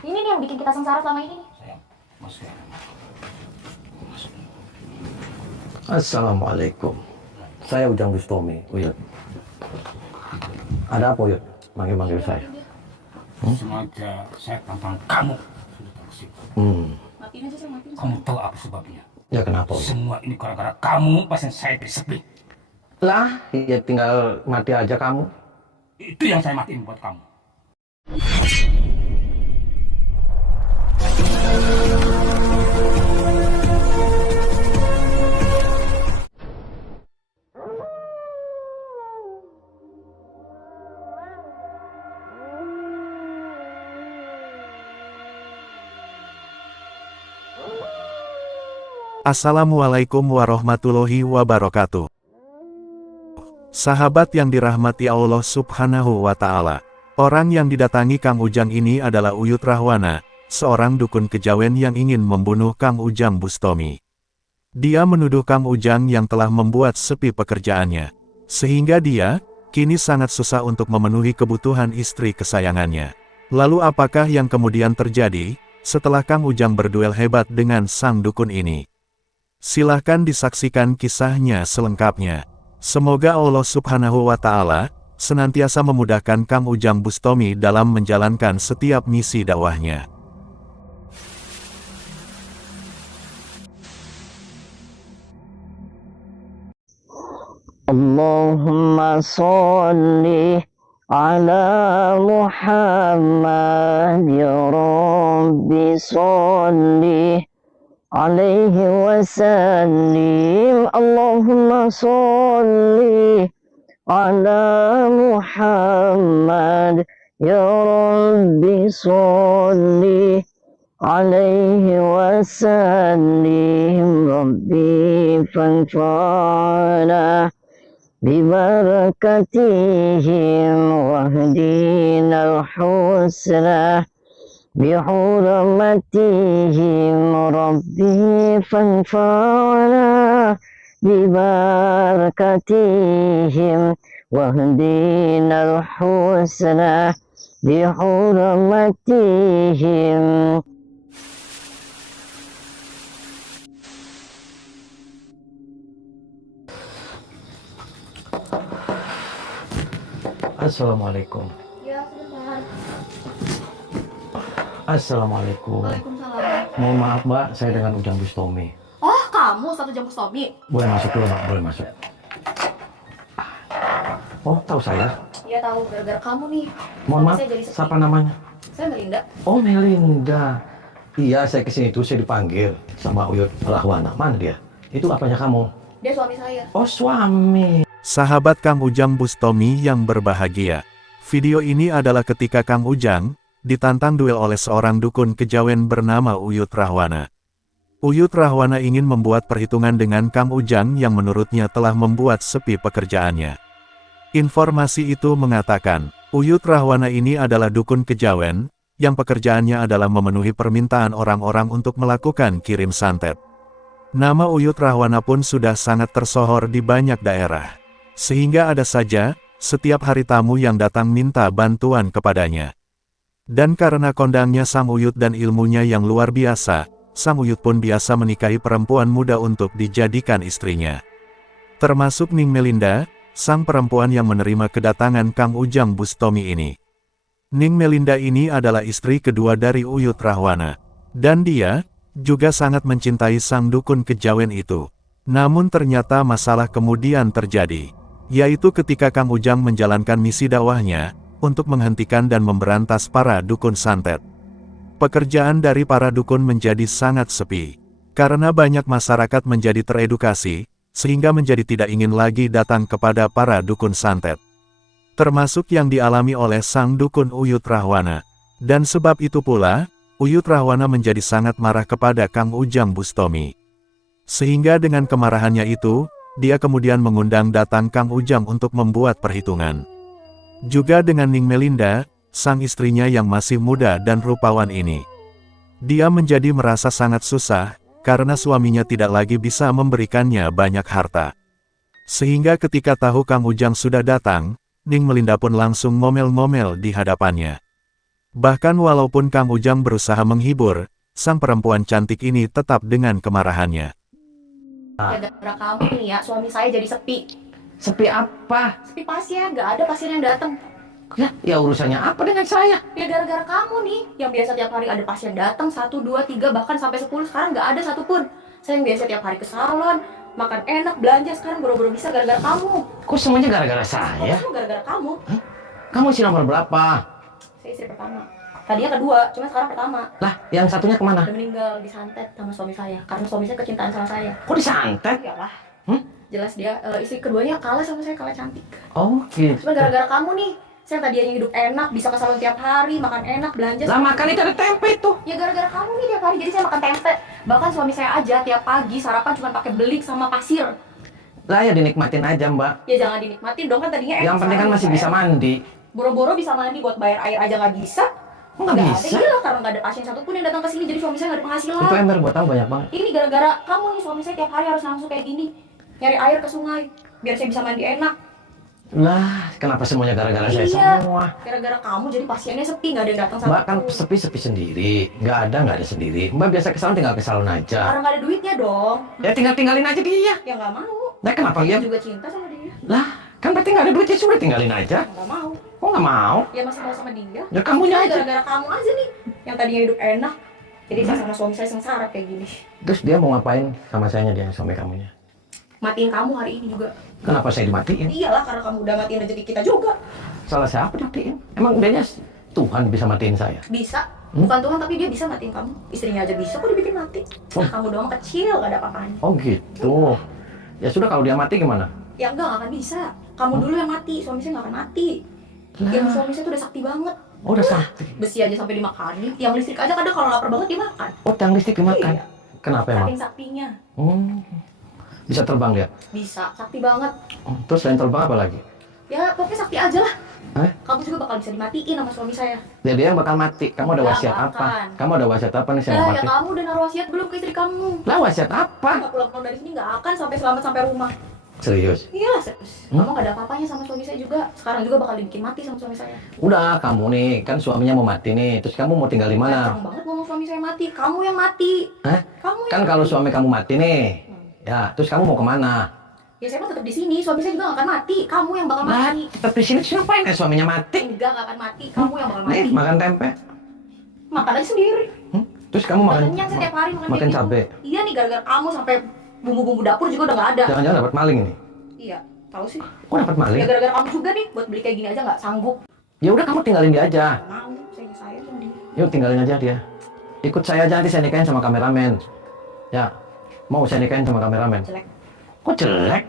Ini nih yang bikin kita sengsara selama ini nih. Sayang, masuk ya. Masuk. Assalamualaikum. Saya Ujang Bustomi, Uyut. Ada apa, Uyut? Manggil-manggil saya. Sengaja saya tantang kamu. Sudah tahu sih. Matiin aja, saya matiin. Kamu tahu apa sebabnya? Ya kenapa, Uyut? Semua ini gara-gara kamu pasien saya sepi. Lah, ya tinggal mati aja kamu. Itu yang saya matiin buat kamu. Assalamualaikum warahmatullahi wabarakatuh. Sahabat yang dirahmati Allah Subhanahu wa Ta'ala, orang yang didatangi Kang Ujang ini adalah Uyut Rahwana, seorang dukun kejawen yang ingin membunuh Kang Ujang Bustomi. Dia menuduh Kang Ujang yang telah membuat sepi pekerjaannya, sehingga dia kini sangat susah untuk memenuhi kebutuhan istri kesayangannya. Lalu apakah yang kemudian terjadi setelah Kang Ujang berduel hebat dengan sang dukun ini? Silahkan disaksikan kisahnya selengkapnya. Semoga Allah Subhanahu wa Ta'ala senantiasa memudahkan Kang Ujang Bustomi dalam menjalankan setiap misi dakwahnya. Allahumma sholli ala Muhammad ya Rabbi sholli alaihi wasallim. Allahumma sholli ala Muhammad ya Rabbi sholli alaihi wasallim. Rabbi fanfa'na bibarakatihim wahdina al-husna bihurmatihim. Rabbi fanfa'na bibarakatihim wahdina al-husna bihurmatihim. Assalamualaikum. Ya, sebentar. Assalamualaikum. Waalaikumsalam. Mohon maaf, Mbak, saya dengan Ujang Bustomi. Oh, kamu satu jam Bustomi? Boleh masuk dulu, Mbak? Boleh masuk. Oh, tahu saya? Iya tahu, gara-gara kamu nih. Mohon maaf, Saya jadi sepi. siapa namanya? Saya Melinda. Oh, Melinda. Iya, saya kesini itu saya dipanggil sama Uyut Rahwana. Mana dia? Itu apanya kamu? Dia suami saya. Oh, suami. Sahabat Kang Ujang Bustomi yang berbahagia. Video ini adalah ketika Kang Ujang ditantang duel oleh seorang dukun kejawen bernama Uyut Rahwana. Uyut Rahwana ingin membuat perhitungan dengan Kang Ujang yang menurutnya telah membuat sepi pekerjaannya. Informasi itu mengatakan, Uyut Rahwana ini adalah dukun kejawen, yang pekerjaannya adalah memenuhi permintaan orang-orang untuk melakukan kirim santet. Nama Uyut Rahwana pun sudah sangat tersohor di banyak daerah. Sehingga ada saja, setiap hari tamu yang datang minta bantuan kepadanya. Dan karena kondangnya Sang Uyut dan ilmunya yang luar biasa, Sang Uyut pun biasa menikahi perempuan muda untuk dijadikan istrinya. Termasuk Ning Melinda, sang perempuan yang menerima kedatangan Kang Ujang Bustomi ini. Ning Melinda ini adalah istri kedua dari Uyut Rahwana. Dan dia juga sangat mencintai sang dukun kejawen itu. Namun ternyata masalah kemudian terjadi, yaitu ketika Kang Ujang menjalankan misi dakwahnya untuk menghentikan dan memberantas para dukun santet. Pekerjaan dari para dukun menjadi sangat sepi, karena banyak masyarakat menjadi teredukasi, sehingga menjadi tidak ingin lagi datang kepada para dukun santet. Termasuk yang dialami oleh sang dukun Uyut Rahwana. Dan sebab itu pula, Uyut Rahwana menjadi sangat marah kepada Kang Ujang Bustomi. Sehingga dengan kemarahannya itu, dia kemudian mengundang datang Kang Ujang untuk membuat perhitungan. Juga dengan Ning Melinda, sang istrinya yang masih muda dan rupawan ini. Dia menjadi merasa sangat susah, karena suaminya tidak lagi bisa memberikannya banyak harta. Sehingga ketika tahu Kang Ujang sudah datang, Ning Melinda pun langsung ngomel-ngomel di hadapannya. Bahkan walaupun Kang Ujang berusaha menghibur, sang perempuan cantik ini tetap dengan kemarahannya. Ya gara-gara kamu nih ya, suami saya jadi sepi. Sepi apa? Sepi pasien, nggak ada pasien yang datang. Ya urusannya apa dengan saya? Ya gara-gara kamu nih, yang biasa tiap hari ada pasien datang 1, 2, 3, bahkan sampai 10, sekarang nggak ada satupun. Saya yang biasa tiap hari ke salon, makan enak, belanja, sekarang boro-boro bisa gara-gara kamu. Kok semuanya gara-gara saya? Semua gara-gara kamu. Kamu isi nomor berapa? Saya istri pertama. Tadinya kedua, cuma sekarang pertama. Lah, yang satunya kemana? Udah meninggal, disantet sama suami saya. Karena suami saya kecintaan sama saya. Kok disantet? Iyalah. Hmm? Jelas dia, istri keduanya kalah sama saya, kalah cantik. Oh gitu. Cuma gara-gara kamu nih. Saya tadinya hidup enak, bisa ke salon tiap hari, makan enak, belanja. Lah makan itu ada tempe tuh. Ya gara-gara kamu nih tiap hari, jadi saya makan tempe. Bahkan suami saya aja tiap pagi sarapan cuma pakai belik sama pasir. Lah ya dinikmatin aja mbak. Ya jangan dinikmatin dong, kan tadinya enak. Yang penting kan sekarang masih bisa mandi. Boro-boro bisa mandi, buat bayar air aja nggak bisa. Nggak bisa? Ada, iya lah, karena nggak ada pasien satupun yang datang ke sini, jadi suami saya nggak ada penghasilan. Itu ember buat tahu banyak banget. Ini gara-gara kamu nih, suami saya tiap hari harus langsung kayak gini, nyari air ke sungai biar saya bisa mandi enak. Lah, kenapa semuanya gara-gara saya Iya. semua? Gara-gara kamu jadi pasiennya sepi, nggak ada yang datang sama Mbak kan sepi-sepi sendiri, nggak ada sendiri. Mbak biasa ke salon tinggal ke salon aja. Karena nggak ada duitnya dong. Ya tinggalin aja dia. Ya nggak mau. Nah kenapa Saya dia? juga cinta sama dia. Lah, kan berarti nggak ada duitnya sudah tinggalin aja. Nggak mau. Kok nggak mau? Ya masih mau sama dia. Ya kamunya Ini aja. gara-gara kamu aja nih, yang tadinya hidup enak. Jadi saya sama suami saya sengsara kayak gini. Terus dia mau ngapain sama sayanya dia suami kamunya? Matiin kamu hari ini juga. Kenapa saya dimatiin? Iyalah, karena kamu udah matiin rezeki kita juga. Salah siapa dimatiin? Emang dianya Tuhan bisa matiin saya? Bisa. Bukan Tuhan, tapi dia bisa matiin kamu. Istrinya aja bisa kok dibikin mati. Oh. Kamu doang kecil, gak ada apa-apanya. Oh gitu. Ya sudah kalau dia mati gimana? Ya enggak, gak akan bisa. Kamu dulu yang mati, suami saya gak akan mati. Ilmu suami saya tuh udah sakti banget. Oh udah sakti. Besi aja sampai dimakanin. Tiang listrik aja kadang kalau lapar banget dimakan. Oh tiang listrik dimakan. Iya. Kenapa emang? Saking saktinya. Bisa terbang dia? Bisa, sakti banget. Terus selain terbang apa lagi? Ya pokoknya sakti aja lah. Hah? Kamu juga bakal bisa dimatiin sama suami saya. Jadi dia yang bakal mati. Kamu ada Nggak wasiat akan. apa? Kamu ada wasiat apa nih saya Nah, mau ya mati? kamu udah naruh wasiat belum ke istri kamu? Lah wasiat apa? Nggak pulang-pulang dari sini nggak akan sampai selamat sampai rumah. Serius? Iyalah serius. Kamu nggak ada apa-apanya sama suami saya juga. Sekarang juga bakal dibikin mati sama suami saya. Udah kamu nih kan suaminya mau mati nih. Terus kamu mau tinggal di mana? Kencang banget ngomong suami saya mati. Kamu yang mati. Hah? Kamu yang Kan kalau suami kamu mati nih, ya terus kamu mau kemana? Ya saya mah tetap di sini. Suami saya juga nggak akan mati. Kamu yang bakal Lah, mati. tetap di sini terus ngapain kan suaminya mati? Enggak, nggak akan mati. Kamu yang bakal mati. Nih makan tempe. Makan aja sendiri. Terus kamu makan Kenyang setiap hari makan makan kayak gitu. cabe. Iya nih, gara-gara kamu sampai bumbu-bumbu dapur juga udah nggak ada. Jangan-jangan dapat maling ini? Iya, tahu sih. Kok dapat maling? Ya gara-gara kamu juga nih, buat beli kayak gini aja nggak sanggup. Ya udah kamu tinggalin dia aja. Nggak mau, saya sama dia. Yuk tinggalin aja dia. Ikut saya aja nanti saya nikahin sama kameramen. Ya, mau saya nikahin sama kameramen. Jelek. Kok jelek?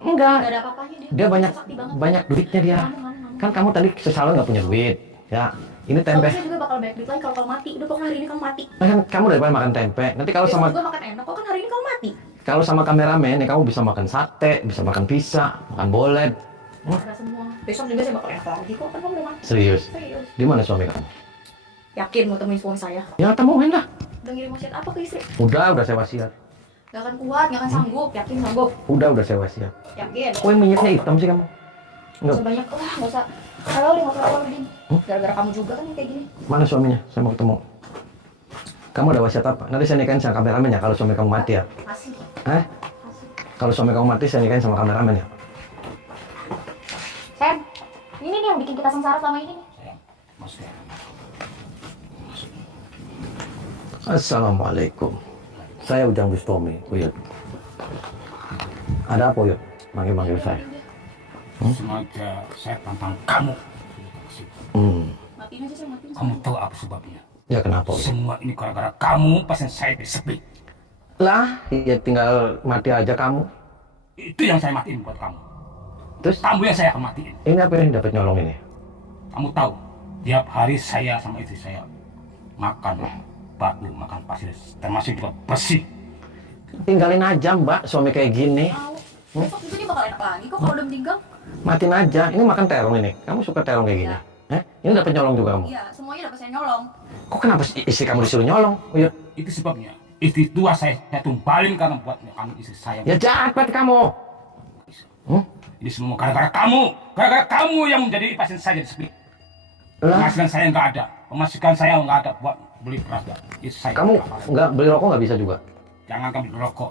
Nggak Enggak. ada apa-apanya dia. Dia banyak Sakti banget. banyak duitnya dia. Nggak mau. Kan kamu tadi ke salon nggak punya duit. Ya, ini tempe. Suami saya juga bakal banyak duit lagi kalau kamu mati. Udah pokoknya hari ini kamu mati. Nah, kan kamu daripada makan tempe. Nanti kalau Besok sama juga makan enak kok, kan hari ini kamu mati. kalau sama kameramen nih kamu bisa makan sate, bisa makan pizza, makan bolet. Ada semua. Besok juga saya bakal enak lagi kok, kan kamu udah mati. Serius? Serius. Di mana suami kamu? Yakin mau temuin suami saya? Ya temuin lah. Udah ngirim wasiat apa ke istri? Udah saya wasiat. Gak akan kuat, gak akan sanggup. Yakin sanggup? Udah saya wasiat. Yakin? Kok yang minyaknya hitam sih kamu? Nggak usah banyak lah, nggak usah. Kalau nggak usah terlalu din. Gara-gara kamu juga kan yang kayak gini. Mana suaminya? Saya mau ketemu. Kamu ada wasiat apa? Nanti saya nikahin sama kameramen ya kalau suami kamu mati ya. Kasih. Hah? Kasih. Kalau suami kamu mati saya nikahin sama kameramen ya. Sam, ini nih yang bikin kita sengsara selama ini nih. Sayang, masuk ya. Assalamualaikum. Saya Ujang Bustomi, Uyut. Ada apa Uyut? Manggil-manggil saya. Sengaja saya tantang kamu. Matiin aja saya, matiin. Kamu tahu apa sebabnya? Ya kenapa Uyut? Semua ini gara-gara kamu, pasien saya sepi. Lah, ya tinggal mati aja kamu. Itu yang saya matiin buat kamu. Terus Kamu yang saya akan matiin. ini apa yang dapat nyolong ini? Kamu tahu, tiap hari saya sama istri saya makan batu, makan pasir, termasuk juga besi. Tinggalin aja Mbak, suami kayak gini. Mau. Besok juga dia bakal enak lagi kok kalau udah meninggal. Matiin aja. Ini makan terong ini. Kamu suka terong kayak gini? Ini dapat nyolong juga kamu? Iya, semuanya dapat saya nyolong. Kok kenapa istri kamu disuruh nyolong? Uyut. Itu sebabnya. Istri tua saya tumbalin karena buat kamu istri saya. Ya jahat kamu. Ini semua gara-gara kamu. Gara-gara kamu yang menjadi pasien saya jadi sepi. Lah, Penghasilan saya nggak ada. Pemasukan saya nggak ada buat beli beras. Itu saya Kamu nggak beli rokok nggak bisa juga? jangan kamu rokok.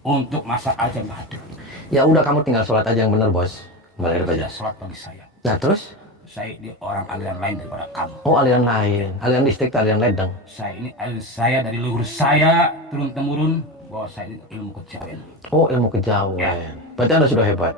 Untuk masak aja nggak ada. Ya udah kamu tinggal sholat aja yang bener bos. Balik aja. Tidak sholat bagi saya. Nah terus? Saya ini orang aliran lain daripada kamu. Oh aliran lain, aliran listrik, aliran ledeng. Saya dari leluhur saya turun temurun bahwa saya ini ilmu kejawen. Oh ilmu kejawen. Ya. Berarti anda sudah hebat.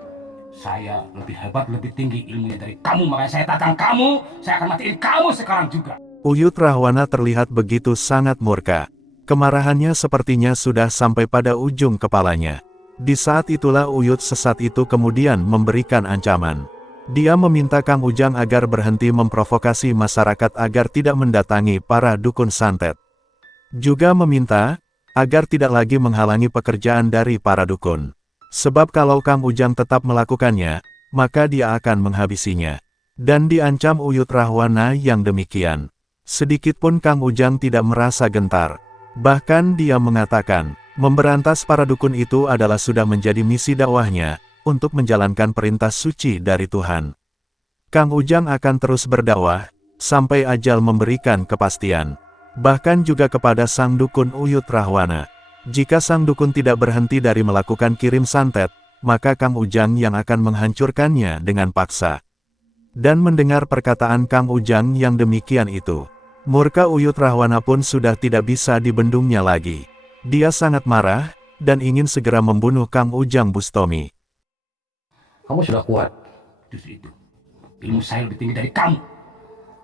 Saya lebih hebat, lebih tinggi ilmunya dari kamu. Makanya saya tantang kamu. Saya akan matiin kamu sekarang juga. Uyut Rahwana terlihat begitu sangat murka. Kemarahannya sepertinya sudah sampai pada ujung kepalanya. Di saat itulah Uyut sesat itu kemudian memberikan ancaman. Dia meminta Kang Ujang agar berhenti memprovokasi masyarakat agar tidak mendatangi para dukun santet. Juga meminta agar tidak lagi menghalangi pekerjaan dari para dukun. Sebab kalau Kang Ujang tetap melakukannya, maka dia akan menghabisinya. Dan diancam Uyut Rahwana yang demikian. Sedikitpun Kang Ujang tidak merasa gentar. Bahkan dia mengatakan, memberantas para dukun itu adalah sudah menjadi misi dakwahnya, untuk menjalankan perintah suci dari Tuhan. Kang Ujang akan terus berdakwah, sampai ajal memberikan kepastian. Bahkan juga kepada sang dukun Uyut Rahwana. Jika sang dukun tidak berhenti dari melakukan kirim santet, maka Kang Ujang yang akan menghancurkannya dengan paksa. Dan mendengar perkataan Kang Ujang yang demikian itu, murka Uyut Rahwana pun sudah tidak bisa dibendungnya lagi. Dia sangat marah, dan ingin segera membunuh Kang Ujang Bustomi. Kamu sudah kuat. Justru itu. Ilmu saya lebih tinggi dari kamu.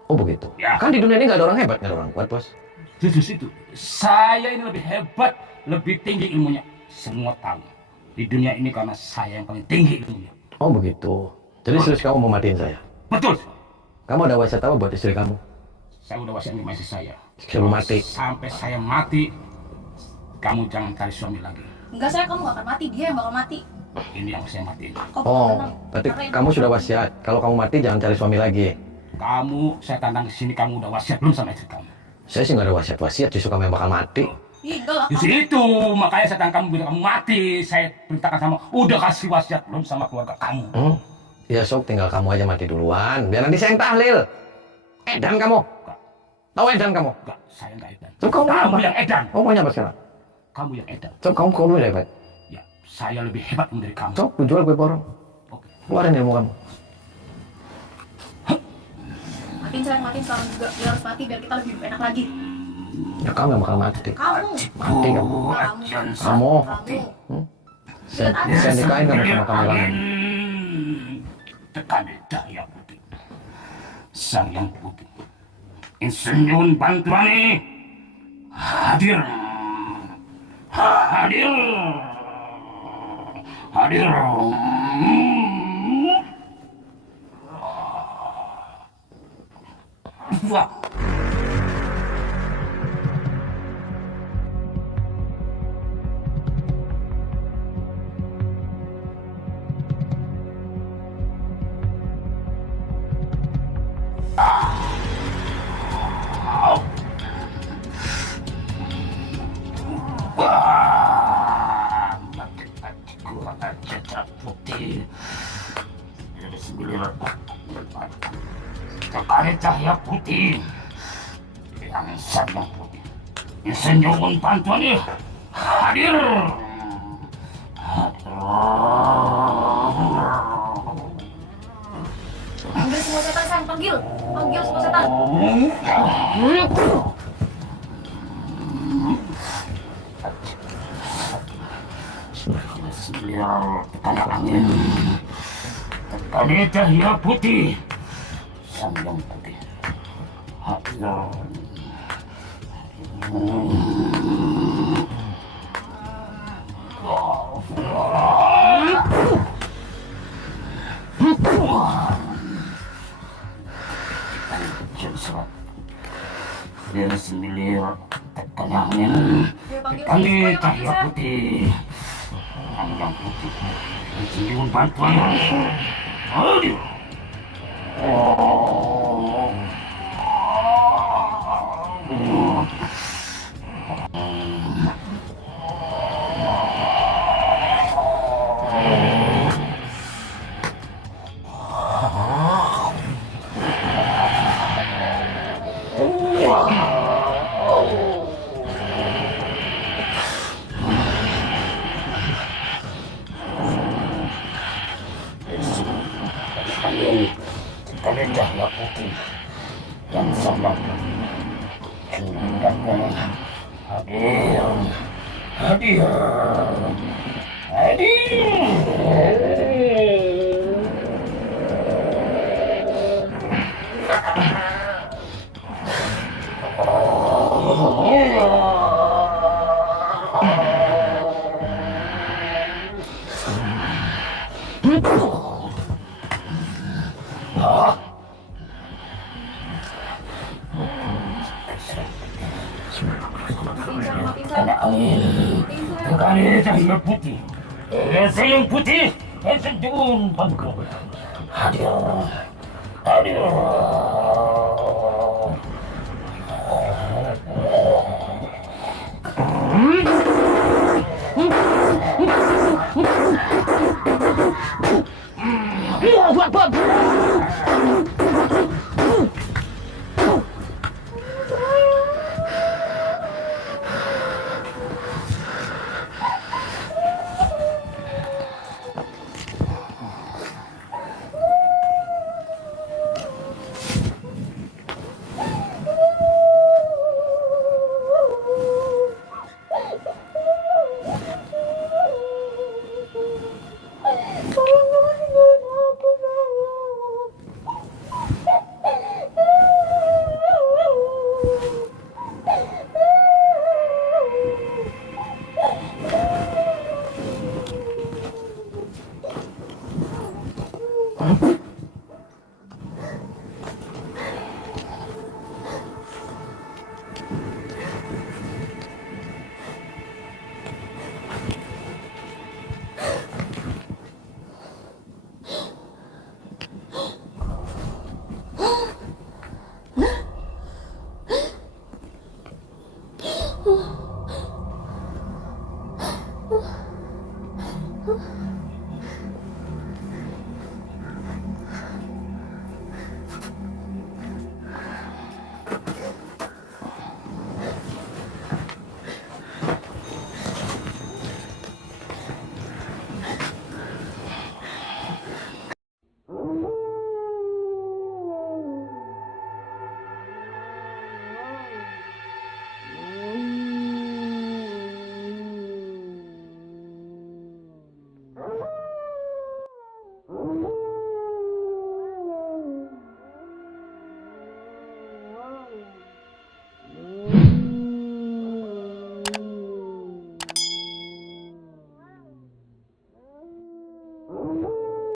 Oh begitu. Ya. Kan di dunia ini nggak ada orang hebat, nggak ada orang kuat bos. Justru itu. Saya ini lebih hebat, lebih tinggi ilmunya. Semua tahu. Di dunia ini karena saya yang paling tinggi ilmunya. Oh begitu. Jadi serius kamu mau matiin saya? Betul. Kamu ada wasiat apa buat istri kamu? Saya udah wasiat sama istri saya. Sebelum mati. Sampai saya mati, kamu jangan cari suami lagi. Enggak, saya kamu gak akan mati, dia yang bakal mati. Ini yang saya matiin. Kok Oh, tenang? berarti Karena kamu sudah wasiat. Kalau kamu mati jangan cari suami lagi. Kamu, saya tantang ke sini, kamu udah wasiat belum sama istri kamu? Saya sih nggak ada wasiat, justru kamu yang bakal mati. Ih, enggak lah. Justru itu, makanya saya tantang kamu bila kamu mati. Saya perintahkan sama, udah kasih wasiat belum sama keluarga kamu? Ya sok, tinggal kamu aja mati duluan. Biar nanti saya yang tahlil. Edan kamu. Enggak, Tahu edan kamu? enggak, saya enggak edan. Sok kamu apa? yang edan. Oh maunya apa sekarang? Kamu yang edan. Sok kamu dulu ya hebat. Ya, saya lebih hebat dari kamu. Sok, lu jual kue porong. Oke. Keluarin ilmu kamu. Matiin saya, matiin sekarang juga. Dia harus mati biar kita lebih enak lagi. Ya kamu yang bakal mati. Kamu. Mati kamu. Kamu. Saya nikahin kamu sama kamu lagi. Tekan daya putih. Sang yang putih. Insinyur Bantuani hadir. Hadir. Hadir. Wah. Tekan cahaya putih yang sangat putih. Insinyur Bantuani hadir. Panggil semua setan, sayang. Panggil. Panggil semua setan. Tekan angin. Tekan cahaya putih. Sang yang putih. Hadir. Biar semilir tekan angin. Tekan cahaya putih. Yang putih. Insinyur Bantuan. Hadir. putih dan sombong. Hendaknya hadir, hadir, hadir. Karena angin, karena cahaya putih, senyum putih, senyum panggung. Hadir, hadir.